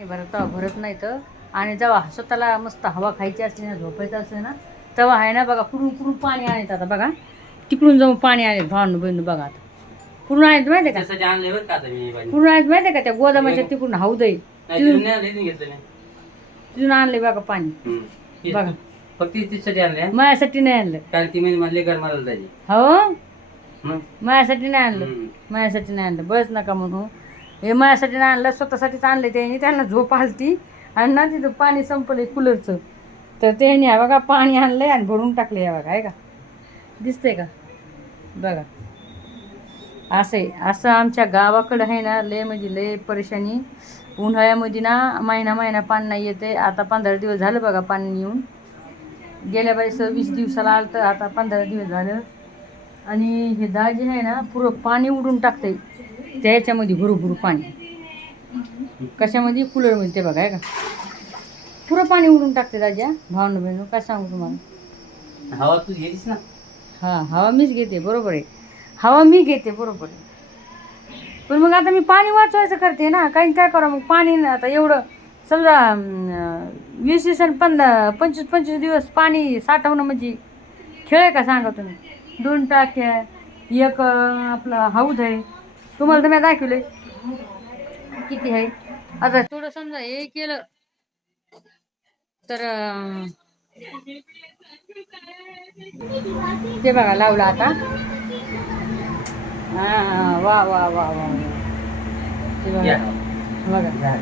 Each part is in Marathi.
भरत तेव्हा भरत नाही तर. आणि जेव्हा स्वतःला मस्त हवा खायची असते ना, झोपायचं असते ना, तेव्हा आहे ना बघा, कुठून कुठून पाणी आणत आता बघा, तिकडून जाऊन पाणी आणत भावनं बहिण बघा आता. कुठून आणत माहिती आहे का? कुठून आणत माहिती आहे का? त्या गोदामाच्या तिकडून हाऊद आहे तिथून आणले बघा पाणी बघा. फक्त तिच्यासाठी आणले, माझ्यासाठी नाही आणलं. कारण ती म्हणजे मला लेकर मला जायची. हो, माझ्यासाठी नाही आणलं. माझ्यासाठी नाही आणलं, बस नका म्हणू. हे माझ्यासाठी नाही आणलं, स्वतःसाठीच आणले त्यांनी. त्यांना झोप आलती आणि ना तिथं पाणी संपलं कूलरचं, तर त्यांनी हा बघा पाणी आणलंय आणि भरून टाकले. या बघा, आहे का, दिसतंय का बघा. असं आमच्या गावाकडं आहे ना, लय म्हणजे लय परेशानी. उन्हाळ्यामध्ये ना महिना महिना पाणी नाही येते. आता 15 दिवस झालं बघा पाणी येऊन. गेल्या वेळेस 20 दिवसाला आलं, तर आता 15 दिवस झालं. आणि हे दाजी आहे ना, पुरं पाणी उडून टाकते त्याच्यामध्ये, भरू पाणी. कशामध्ये? कूलरमध्ये. ते बघा, आहे का, पुरं पाणी उडून टाकते दाजी. भावनं बहिणू, काय सांगू तुम्हाला. हवा तू घेतीस ना? हां, हवा मीच घेते, बरोबर आहे. हवा मी घेते, बरोबर आहे. पण मग आता मी पाणी वाचवायचं करते ना, काही काय करा मग. पाणी आता एवढं समजा 20 आणि 25 दिवस पाणी साठवणं म्हणजे खेळ आहे का सांगा तुम्ही. 2 टाक्या, एक आपलं हाऊद आहे. तुम्हाला तर मी दाखवले किती आहे. आता थोडं समजा हे केलं तर ते बघा लावलं आता. हां, वा वा वा वा. ते बघा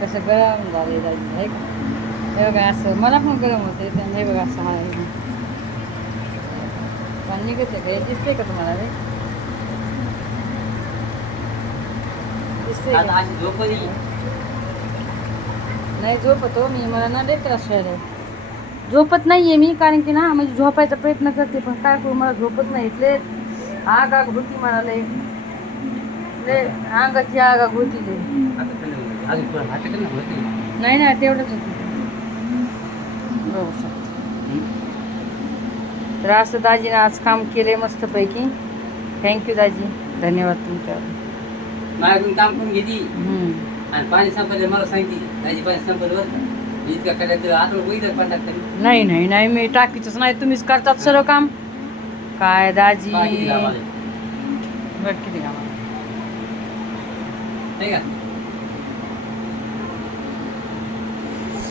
कसं गरम झालेलं आहे का. हे बघा असं मला पण गरम होते. हे बघा असं आहे पाणी निघत आहे. दिसतंय का तुम्हाला? रे दिसतंय का? नाही झोपतो मी, मला ना लय त्रास व्हायला. झोपत नाही आहे मी, कारण की ना म्हणजे झोपायचा प्रयत्न करते, पण काय करू, मला झोपत नाही. लय आग होती मला, लय अंगाची आग होती. नाही ना, तेवढंच होतं. तर असं दाजीनं आज काम केले मस्तपैकी. थँक्यू दाजी, धन्यवाद तुमच्या. माझ्याकडून काम करून घेती आणि पाणी संपलं मला सांगते, दाजी पाणी संपलं बरं का, इतका कडक आता वैद्य पाणी टाकतं. नाही नाही नाही, मी टाकीतच नाही, तुम्हीच करतात सर्व काम. काय दाजी, बरं किती कामाला. ठीक आहे.